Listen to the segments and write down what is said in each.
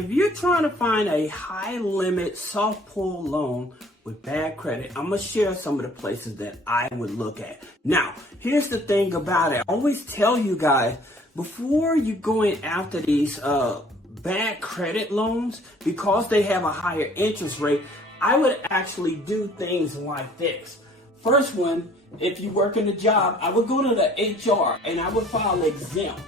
if you're trying to find a high limit soft pull loan with bad credit, I'm going to share some of the places that I would look at. Now, here's the thing about it. I always tell you guys, before you're going after these bad credit loans, because they have a higher interest rate, I would actually do things like this. First one, if you work in a job, I would go to the HR and I would file exempt.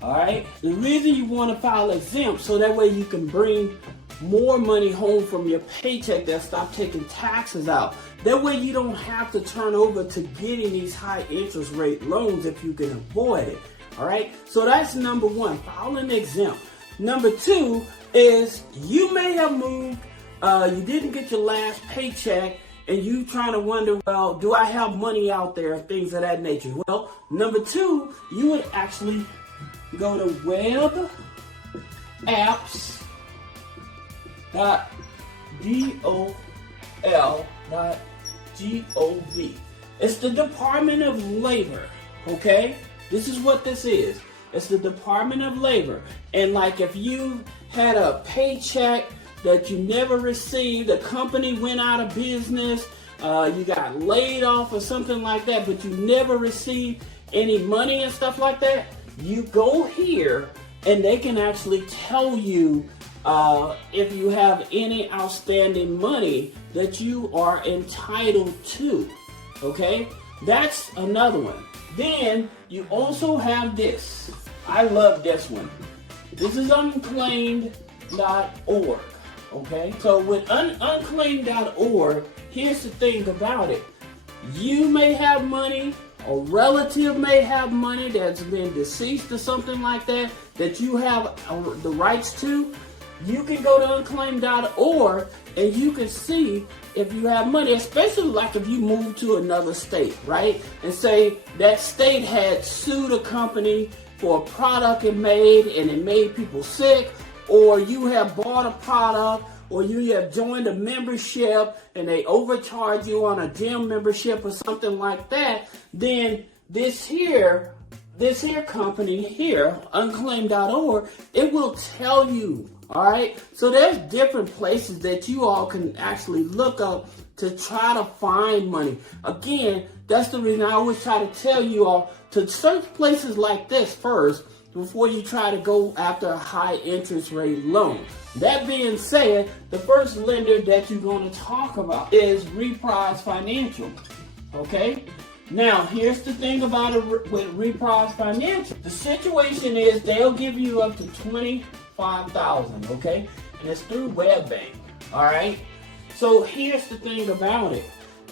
All right. The reason you want to file exempt, so that way you can bring more money home from your paycheck that stop taking taxes out. That way you don't have to turn over to getting these high interest rate loans if you can avoid it. All right. So that's number one, file an exempt. Number two is you may have moved, you didn't get your last paycheck, and you trying to wonder, well, do I have money out there, things of that nature. Well, number two, you would actually go to webapps.dol.gov. It's the Department of Labor, okay? This is what this is. It's the Department of Labor. And like if you had a paycheck that you never received, the company went out of business, you got laid off or something like that, but you never received any money and stuff like that, you go here and they can actually tell you if you have any outstanding money that you are entitled to. Okay, that's another one. Then you also have this. I love this one. This is unclaimed.org. Okay, so with unclaimed.org, here's the thing about it. You may have money, a relative may have money that's been deceased or something like that, that you have the rights to. You can go to unclaimed.org and you can see if you have money, especially like if you move to another state, right? And say that state had sued a company for a product it made and it made people sick, or you have bought a product, or you have joined a membership and they overcharge you on a gym membership or something like that, then this here company here, unclaimed.org, it will tell you, all right? So there's different places that you all can actually look up to try to find money. Again, that's the reason I always try to tell you all to search places like this first before you try to go after a high interest rate loan. That being said, the first lender that you're going to talk about is Reprise Financial. Okay? Now, here's the thing about it with Reprise Financial. The situation is they'll give you up to $25,000, okay? And it's through WebBank, all right? So here's the thing about it.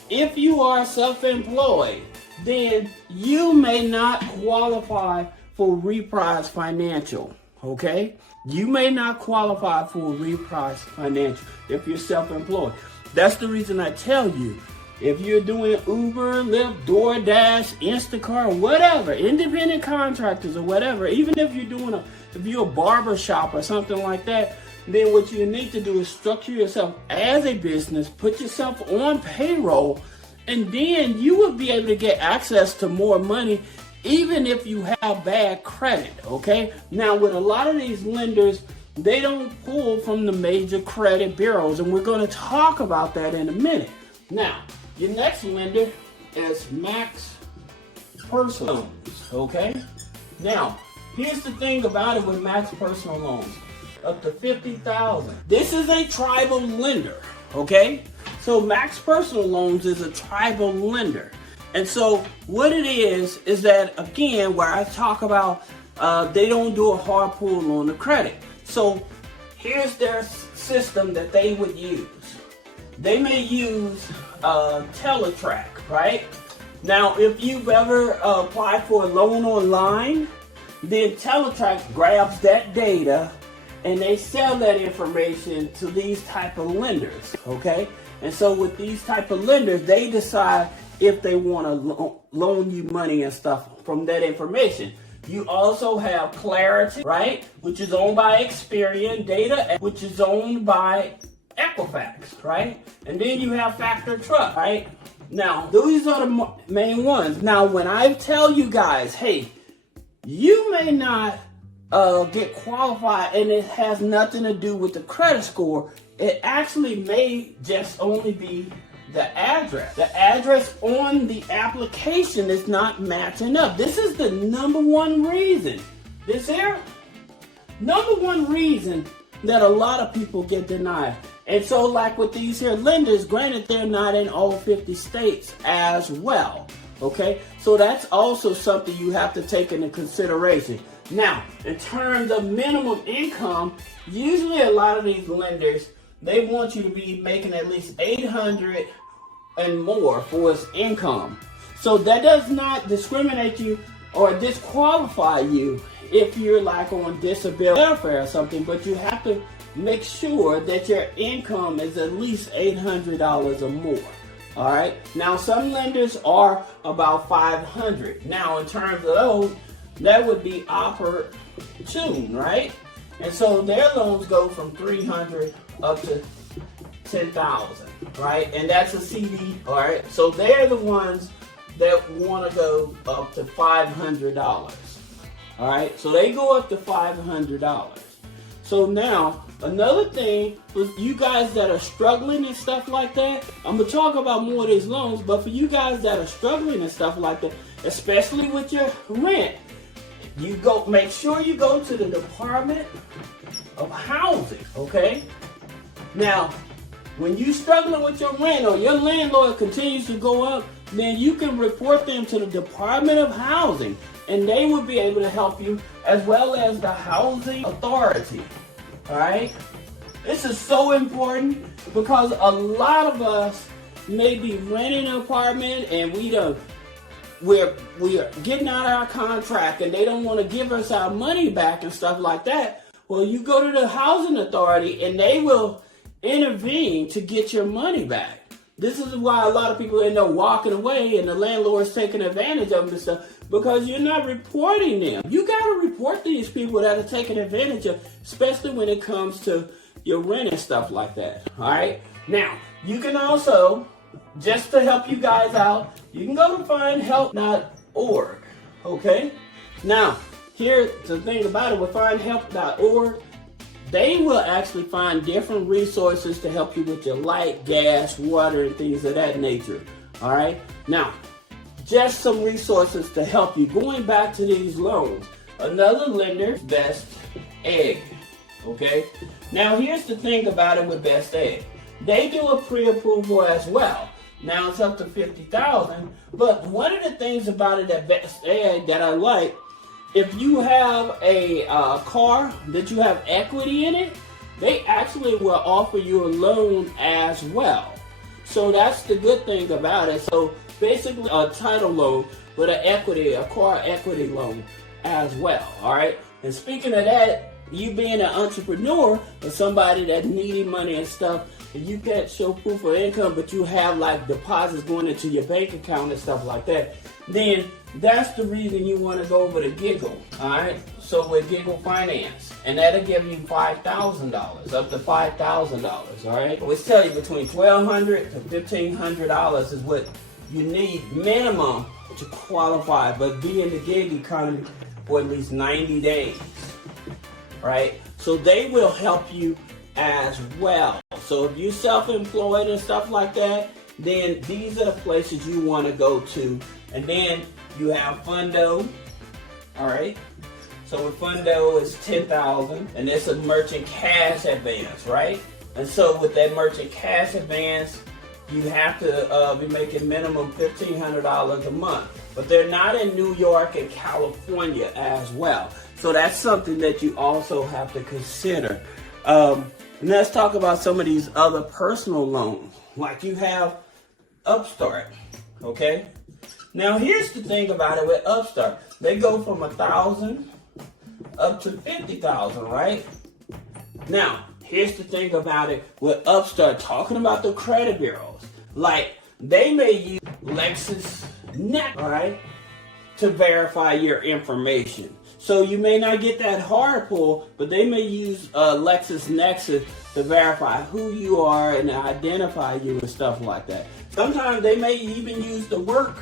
If you are self-employed, then you may not qualify for Reprise Financial, okay? You may not qualify for Reprise Financial if you're self-employed. That's the reason I tell you, if you're doing Uber, Lyft, DoorDash, Instacart, whatever, independent contractors or whatever, even if you're a barber shop or something like that, then what you need to do is structure yourself as a business, put yourself on payroll, and then you will be able to get access to more money even if you have bad credit, okay? Now, with a lot of these lenders, they don't pull from the major credit bureaus, and we're going to talk about that in a minute. Now, your next lender is Max Personal Loans, okay? Now, here's the thing about it with Max Personal Loans, up to $50,000. This is a tribal lender, okay? So Max Personal Loans is a tribal lender. And so what it is that, again, where I talk about they don't do a hard pull on the credit. So here's their system that they would use. They may use Teletrack, right? Now, if you've ever applied for a loan online, then Teletrack grabs that data and they sell that information to these type of lenders, okay? And so with these type of lenders, they decide if they want to loan you money and stuff from that information. You also have Clarity, right, which is owned by Experian, Data, which is owned by Equifax, right? And then you have Factor Trust, right? Now, these are the main ones. Now, when I tell you guys, hey, you may not get qualified, and it has nothing to do with the credit score. It actually may just only be the address. The address on the application is not matching up. This is the number one reason. This here, number one reason that a lot of people get denied. And so like with these here lenders, granted they're not in all 50 states as well. Okay, so that's also something you have to take into consideration. Now, in terms of minimum income, usually a lot of these lenders, they want you to be making at least $800 and more for its income. So that does not discriminate you or disqualify you if you're like on disability welfare or something, but you have to make sure that your income is at least $800 or more. All right. Now, some lenders are about $500. Now, in terms of those, that would be opportune, right? And so their loans go from $300 up to $10,000, right? And that's a CD, all right? So they're the ones that want to go up to $500, all right? So they go up to $500. So now, another thing for you guys that are struggling and stuff like that, I'm going to talk about more of these loans, but for you guys that are struggling and stuff like that, especially with your rent, you go, make sure you go to the Department of Housing, okay? Now, when you're struggling with your rent or your landlord continues to go up, then you can report them to the Department of Housing, and they will be able to help you, as well as the Housing Authority, all right? This is so important because a lot of us may be renting an apartment and we're getting out of our contract and they don't want to give us our money back and stuff like that. Well, you go to the Housing Authority and they will intervene to get your money back. This is why a lot of people end up walking away and the landlord's taking advantage of them and stuff, because you're not reporting them. You got to report these people that are taking advantage of, especially when it comes to your rent and stuff like that. All right. Now, you can also, just to help you guys out, you can go to findhelp.org. Okay. Now, here's the thing about it with findhelp.org. They will actually find different resources to help you with your light, gas, water, and things of that nature. All right. Now, just some resources to help you. Going back to these loans, another lender, Best Egg. Okay. Now, here's the thing about it with Best Egg. They do a pre-approval as well. Now it's up to $50,000. But one of the things about it at Best Egg that I like, if you have a car that you have equity in it, they actually will offer you a loan as well. So that's the good thing about it. So basically a title loan with a car equity loan as well. All right. And speaking of that, you being an entrepreneur or somebody that's needing money and stuff, and you can't show proof of income, but you have like deposits going into your bank account and stuff like that, then that's the reason you want to go over to Giggle, all right? So with Giggle Finance, and that'll give you $5,000, up to $5,000, all right? Which tell you between $1,200 to $1,500 is what you need minimum to qualify, but be in the gig economy for at least 90 days, right? So they will help you as well. So if you're self-employed and stuff like that, then these are the places you want to go to. And then you have Fundo, all right? So with Fundo, it's $10,000, and it's a merchant cash advance, right? And so with that merchant cash advance, you have to be making minimum $1,500 a month. But they're not in New York and California as well. So that's something that you also have to consider. Let's talk about some of these other personal loans. Like you have Upstart, okay? Now here's the thing about it with Upstart. They go from $1,000 up to $50,000, right? Now, here's the thing about it with Upstart, talking about the credit bureaus. Like, they may use LexisNexis, all right, to verify your information. So you may not get that hard pull, but they may use LexisNexis to verify who you are and identify you and stuff like that. Sometimes they may even use the work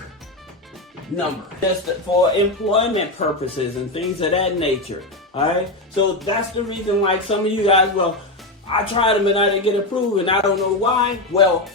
number just for employment purposes and things of that nature. Alright? So that's the reason, like some of you guys, well, I tried them and I didn't get approved and I don't know why. Well,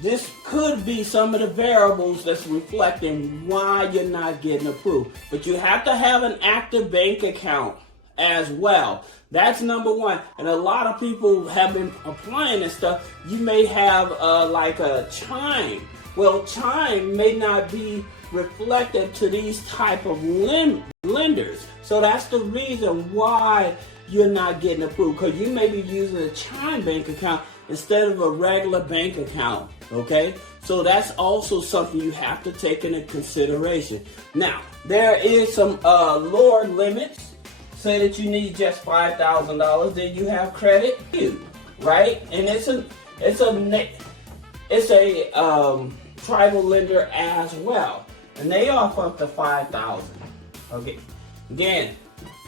this could be some of the variables that's reflecting why you're not getting approved. But you have to have an active bank account as well. That's number one. And a lot of people have been applying this stuff. You may have like a Chime. Well, Chime may not be reflective to these type of lenders. So that's the reason why you're not getting approved, because you may be using a Chime bank account instead of a regular bank account. Okay, so that's also something you have to take into consideration. Now, there is some lower limits. Say that you need just $5,000, then you have credit, right? And it's a tribal lender as well, and they offer up to $5,000. Okay, again.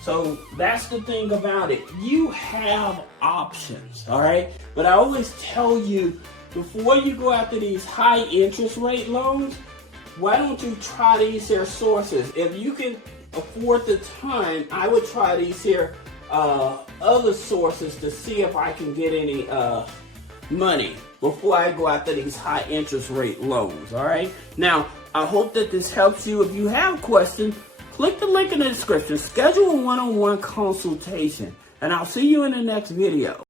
So that's the thing about it. You have options, all right? But I always tell you, before you go after these high interest rate loans, why don't you try these here sources? If you can afford the time, I would try these here other sources to see if I can get any money before I go after these high interest rate loans, all right? Now, I hope that this helps you. If you have questions, click the link in the description, schedule a one-on-one consultation, and I'll see you in the next video.